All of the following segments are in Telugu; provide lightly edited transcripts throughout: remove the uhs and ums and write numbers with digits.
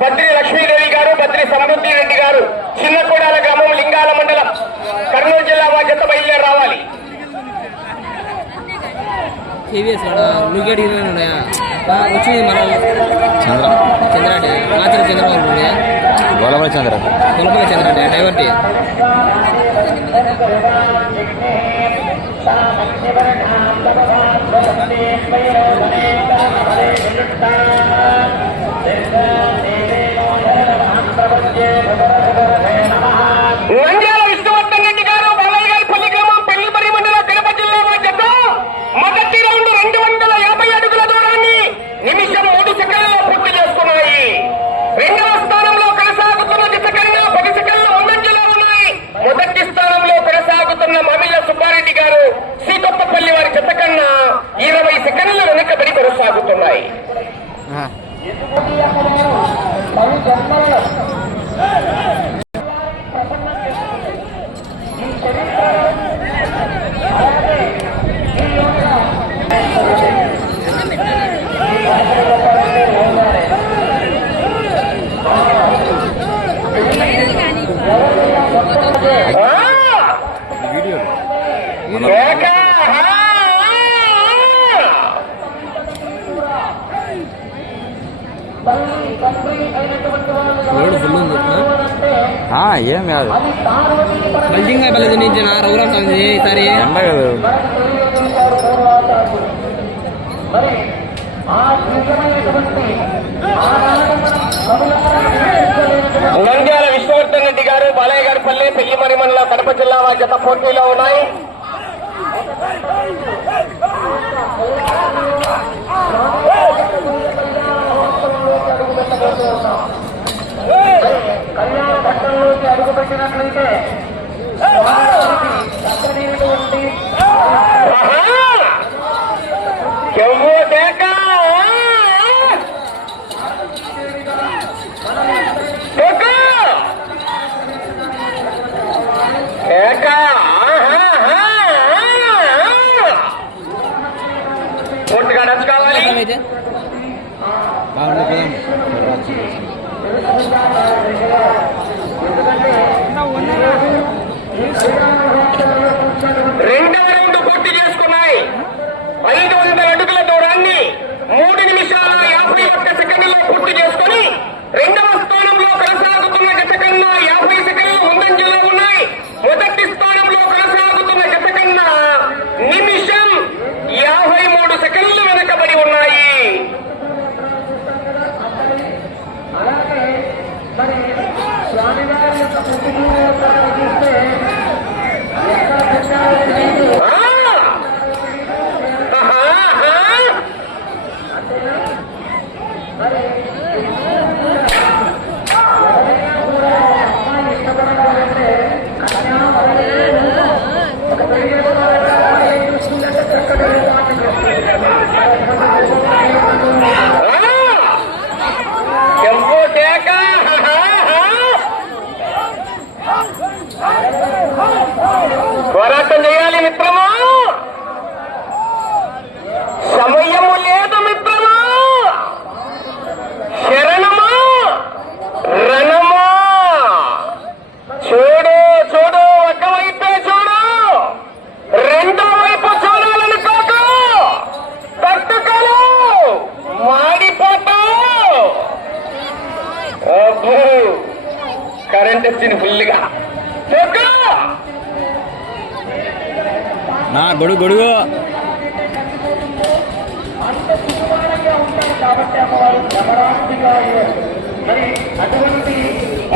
బద్రి లక్ష్మీదేవి గారు, బద్రి సమృద్ధి రెడ్డి గారు, చిన్నకోడాల గ్రామం, లింగాల మండలం, కర్నూలు జిల్లా మా జత బయలుదేరి రావాలి. వచ్చింది మన చంద్రాటి ఆచరణ చంద్రబాబు గొల్లపల్లి చంద్రాటి డైవర్టీ నంద్యాల విష్ణువర్ధన్ రెడ్డి గారు, బాలయ్య గారి పల్లి గ్రామం, పెళ్లిపరి మండలం, కడప జిల్లా మా జత మొదటి రౌండ్ 250 అడుగుల దూరాన్ని నిమిషం 3 సెకండ్లలో పూర్తి చేసుకున్నాయి. రెండవ స్థానంలో కొనసాగుతున్న జత కన్నా 10 సెకండ్ల ముందంజలో ఉన్నాయి. మొదటి స్థానంలో కొనసాగుతున్న మామిళ్ళ సుబ్బారెడ్డి గారు, శ్రీకొత్తపల్లి వారి జత కన్నా 20 సెకండ్ల వెనుకబడి కొనసాగుతున్నాయి. ఏం కాదు మల్టింగ్ పల్లెది నుంచి నా రౌరాం సంగతి ఈసారి ఎండ కదా. నంద్యాల విష్ణువర్ధన్ రెడ్డి గారు, బాలయ్య గారి పల్లె, పెళ్లిమరి మండలం, కడప జిల్లా వారి జత పోటీలో ఉన్నాయి. కళ్యాణపట్నంలోకి అడుగుపెట్టినట్లయితే పూర్తిగా నచ్చుకోవాలి. రెండవ రౌండ్ పూర్తి చేసుకున్నాయి. 500 అడుగుల దూరాన్ని 3 నిమిషాల 51 సెకండ్లలో పూర్తి చేసుకుని రెండవ స్థానంలో కొనసాగుతున్న జత కన్నా 50 సెకండ్లు ముందంజలో ఉన్నాయి. మొదటి స్థానంలో కొనసాగుతున్న జత కన్నా నిమిషం 53 సెకండ్లు వెనకబడి ఉన్నాయి. పోరాటం చేయాలి మిత్రమా, సమయము లేదు మిత్రమా, శరణమా రణమా. చూడు చూడు, ఒకవైపే చూడు, రెండో వైపు చూడాలనుకోకు, తట్టుకోలు మాడిపోతావు. కరెంట్ వచ్చింది ఫుల్గా. నా గొడుగు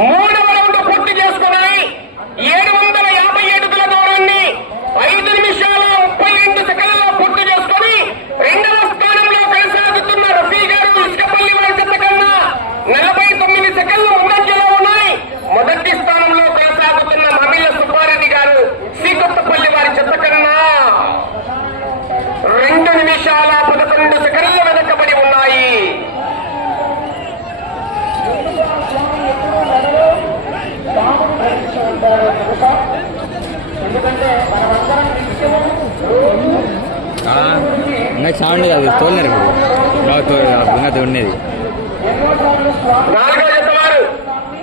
మూడవ రౌండ్ పూర్తి చేసుకున్నాయి. 750 అడుగుల దూరాన్ని 5 నిమిషాల 32 సెకండ్లలో పూర్తి చేసుకుని రెండవ స్థానంలో కొనసాగుతున్న రఫీ గారు, ఇసుకపల్లి వారి జత కన్నా 49 సెకండ్లు ముందంజలో ఉన్నాయి. మొదటి స్థానంలో కొనసాగుతున్న మామిళ్ళ సుబ్బారెడ్డి గారు, శ్రీకొత్తపల్లి వారి జత కన్నా 2 నిమిషాల 11 సెకండ్లు వెనకబడి ఉన్నాయి. ఇంకా సౌండ్ కాదు తోలినారు ఇప్పుడు ఉండేది. 4వ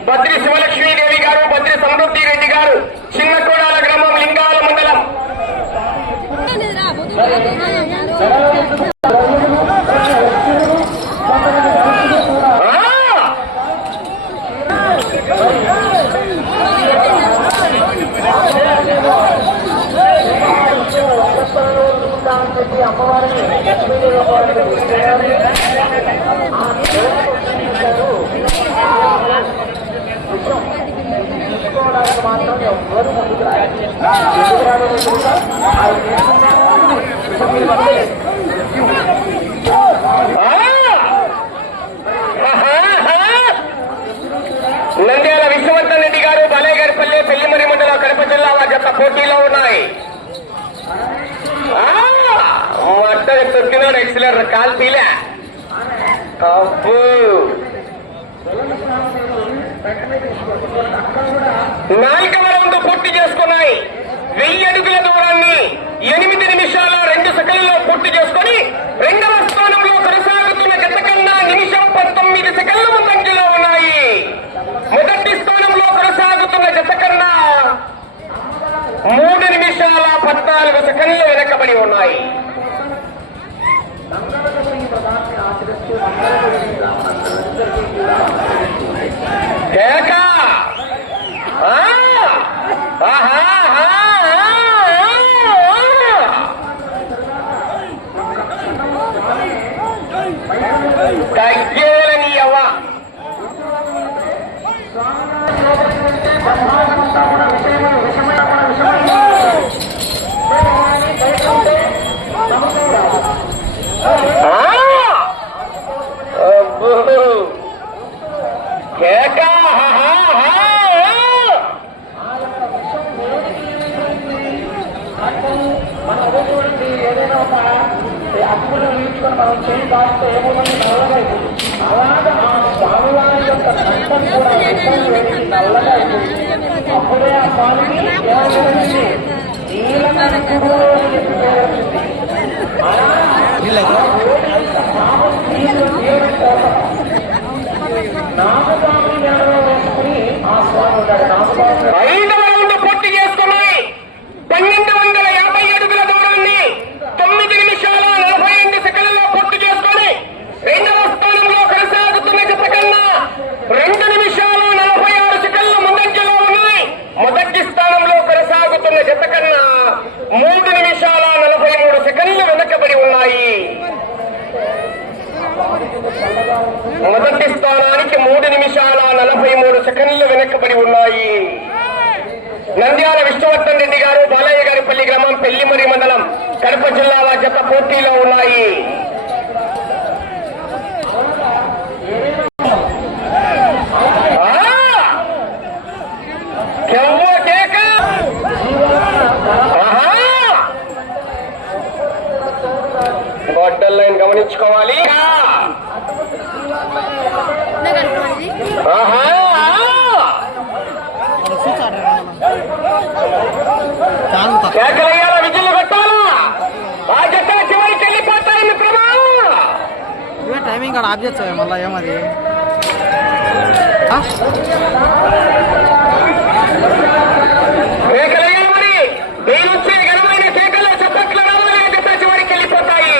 బద్రి శివలక్ష్మీదేవి గారు, బద్రి సమృద్ధి రెడ్డి గారు, చిన్నకోడాల గ్రామం, లింగాల మండలం. నంద్యాల విశ్వవర్ధన్ రెడ్డి గారు, బాలయ్యగారిపల్లె, పెళ్లిమరి మండలం, కడప జిల్లా వారి జత పోటీలో ఉన్నాయి. మట్టగా తొక్కినాడు ఎక్సలెంట్, కాల్ తీలే. అబ్బో నాలుగవ రౌండ్ పూర్తి చేసుకున్నాయి. 1000 అడుగుల దూరాన్ని 8 నిమిషాల 2 సెకండ్లలో పూర్తి చేసుకుని రెండవ స్థానంలో కొనసాగుతున్న జత కన్నా నిమిషం 19 సెకండ్ల ముందంజలో ఉన్నాయి. మొదటి స్థానంలో కొనసాగుతున్న జత కన్నా 3 నిమిషాల 14 సెకండ్లు వెనకబడి ఉన్నాయి. తగ్గేలని అవ్వ ఏదైనా ఒక అప్పులు తీసుకొని మనం చేయి దాస్తే ఏమవుతుంది, నల్లగా అయిపోతుంది. అలాగా ఆ స్వామివారి యొక్క కంఠం కూడా నల్లగా అయిపోతుంది. అప్పుడే ఆ స్వామికి ఏమవుతుంది, నీలకంఠుడు అని చెప్పి పేరు వచ్చింది. నాగస్వామి నెలలో వేసుకుని ఆ స్వామి ఉంటాడు. నాగస్వామి పూర్తి చేసుకున్నాయి. 1250 అడుగుల దూరాన్ని 9 నిమిషాల 48 సెకండ్లలో పూర్తి చేసుకుని రెండవ స్థానంలో కొనసాగుతున్న జత కన్నా 2 నిమిషాల 46 సెకండ్ల ముందంజలో ఉన్నాయి. మొదటి స్థానంలో కొనసాగుతున్న జత కన్నా 3 నిమిషాల 43 సెకండ్లు వెనకబడి ఉన్నాయి. మొదటి స్థానానికి 3 నిమిషాల 43 సెకండ్లు వెనకబడి ఉన్నాయి. నంద్యాల విష్ణువర్ధన్ రెడ్డి గారు, బాలయ్యగారిపల్లి గ్రామం, పెళ్లిమరి మండలం, కడప జిల్లా వారి జత పోటీలో ఉన్నాయి. బార్డర్ లైన్ గమనించుకోవాలి. కేకలయ్యాల విజులు కొట్టాలా, ఆ జత చివరికి వెళ్ళిపోతాయి మిత్రమా. టైమింగ్ కాడ ఆఫ్ చేస్తావే మళ్ళా ఏమది. కేకలయ్యాలి మరి, నేను వచ్చే ఘనమైన కేకలు చప్పట్లు రావాలి. జత చివరికి వెళ్ళిపోతాయి.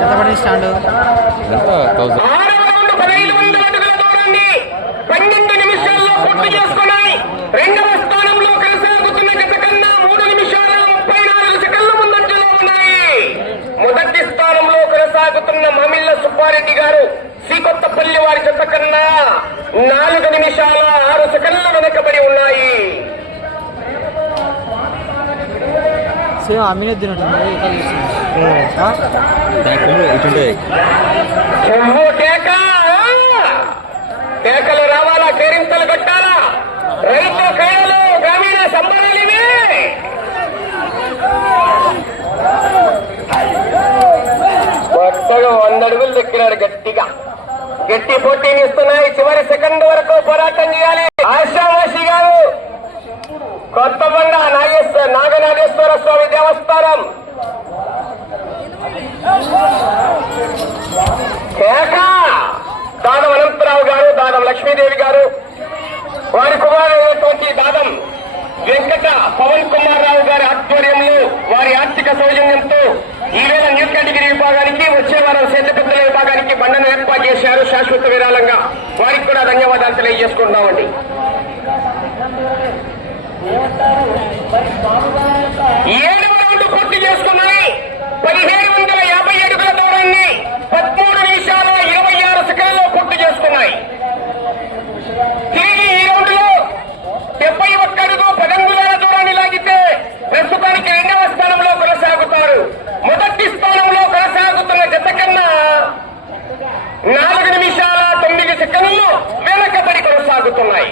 ఎంతపడి స్టాండ్ 1500 అడుగుల దూరాన్ని 12 నిమిషాల్లో పూర్తి చేసుకున్నాయి. రెండవ స్థానంలో కొనసాగుతున్న జత కన్నా 3 నిమిషాల 34 సెకండ్ల ముందంజలో ఉన్నాయి. మొదటి స్థానంలో కొనసాగుతున్న మామిళ్ళ సుబ్బారెడ్డి గారు, శ్రీకొత్తపల్లి వారి జత కన్నా 4 నిమిషాల 6 సెకండ్ల వెనకబడి ఉన్నాయి. అమ్మినే తినట్టు కేకలు రావాలా, కేరింతలు కట్టాలా, రైతుల కైడలు, గ్రామీణ సంబరాలు ఇవి. కొత్తగా 100 అడుగులు దక్కినాడు. గట్టి పోటీని ఇస్తున్నాయి. చివరి సెకండ్ వరకు పోరాటం చేయాలి. ఆశావాసి గారు, కొత్తబండ నాగనాగేశ్వర స్వామి దేవస్థానం. కేక దాదం అనంతరావు గారు, దాదం లక్ష్మీదేవి గారు, వారి కుమారుడైనటువంటి దాదం వెంకట పవన్ కుమార్ రావు గారి ఆధ్వర్యంలో వారి ఆర్థిక సౌజన్యంతో ఈవేళ న్యూ కేటగిరీ విభాగానికి, వచ్చే వారం సేతపెద్దల విభాగానికి బండను ఏర్పాటు చేశారు శాశ్వత విరాళంగా. వారికి కూడా ధన్యవాదాలు తెలియజేసుకుంటున్నామండి. 7వ రౌండ్ పూర్తి చేసుకున్నాయి. 1750 అడుగుల దూరాన్ని 13 నిమిషాల 26 సెకండ్లలో పూర్తి చేసుకున్నాయి. తిరిగి ఈ రౌండ్ లో 71 అడుగు 10 అంగుళాల దూరాన్ని లాగితే ప్రస్తుతానికి 2వ స్థానంలో కొనసాగుతారు. మొదటి స్థానంలో కొనసాగుతున్న జత కన్నా 4 నిమిషాల 9 సెకండ్లు వెనకబడి కొనసాగుతున్నాయి.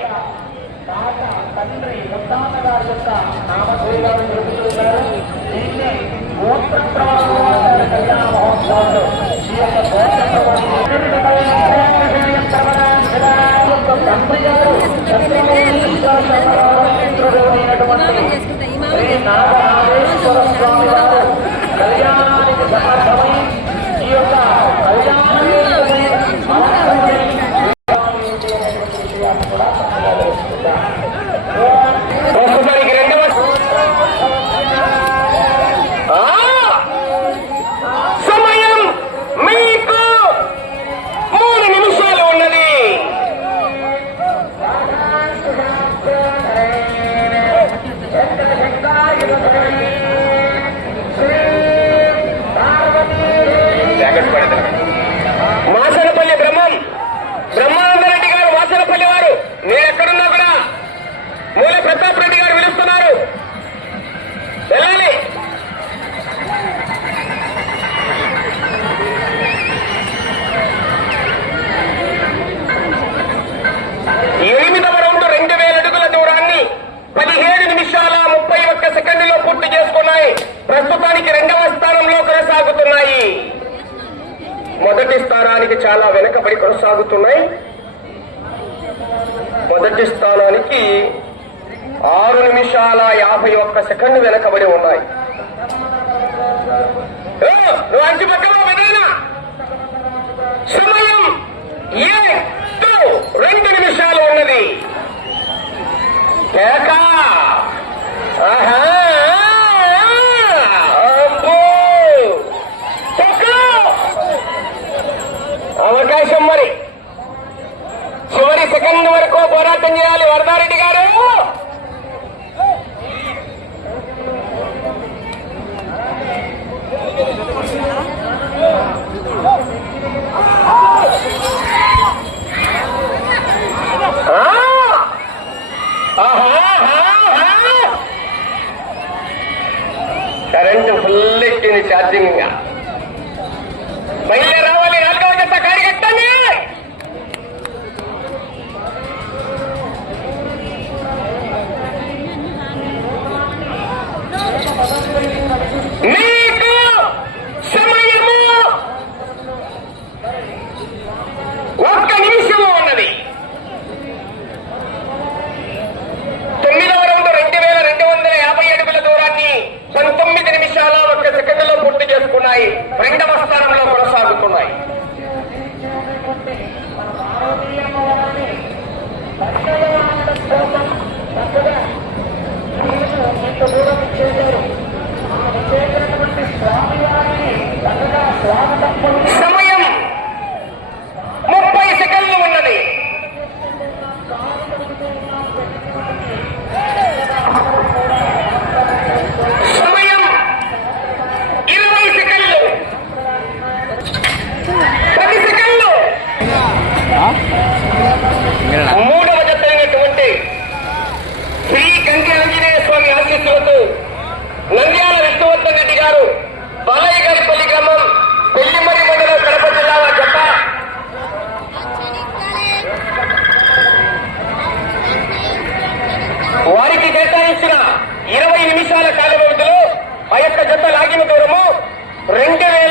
ప్రస్తుతానికి 2వ సమయం మీకు 3 నిమిషాలు ఉన్నది. మాసనపల్లి బ్రహ్మానందరెడ్డి గారు, మాసనపల్లి వారు, మీరు ఎక్కడున్నా కూడా మూల ప్రతాప్ రెడ్డి గారు పిలుస్తున్నారు, వెళ్ళాలి. ఎనిమిదవ రౌండ్ 2000 అడుగుల దూరాన్ని 17 నిమిషాల 31 సెకండ్లో పూర్తి చేసుకున్నాయి. ప్రస్తుతానికి 2వ స్థానంలో కొనసాగుతున్నాయి. మొదటి స్థానానికి చాలా వెనుకబడి కొనసాగుతున్నాయి. మొదటి స్థానానికి 6 నిమిషాల 51 సెకండ్లు వెనకబడి ఉన్నాయి. నువ్వు అంచు పక్కన వెదైనా సమయం 2 నిమిషాలు ఉన్నది. కేక అవకాశం మరి చివరి సెకండ్ వరకు పోరాటం చేయాలి వరదారెడ్డి గారు. కరెంటు ఫుల్ ఎక్కింది ఛార్జింగ్. బయలుదేరి రావాలి. 4వ జత కాడిగట్టండి. మీకు సమయము 1 నిమిషము ఉన్నది. 9వ రౌండ్ 2250 అడుగుల దూరాన్ని 19 నిమిషాల 1 సెకండ్లో పూర్తి చేసుకున్నాయి. 2వ స్థానంలో కొనసాగుతున్నాయి. సమయం 30 సెకండ్లు ఉన్నది. సమయం 20 సెకండ్లు. 10 సెకండ్లు. 3వ జత అయినటువంటి శ్రీ కంటి ఆంజనేయ స్వామి ఆశీస్సులతో నంద్యాల విష్ణువర్ధన్ రెడ్డి గారు, బాలయ్య గారి పల్లి గ్రామం, పెళ్లిమర్రి మండలం, కడప జిల్లా జత వారికి కేటాయించిన 20 నిమిషాల కాల వ్యవధిలో ఆ యొక్క జత లాగిన దూరము 2000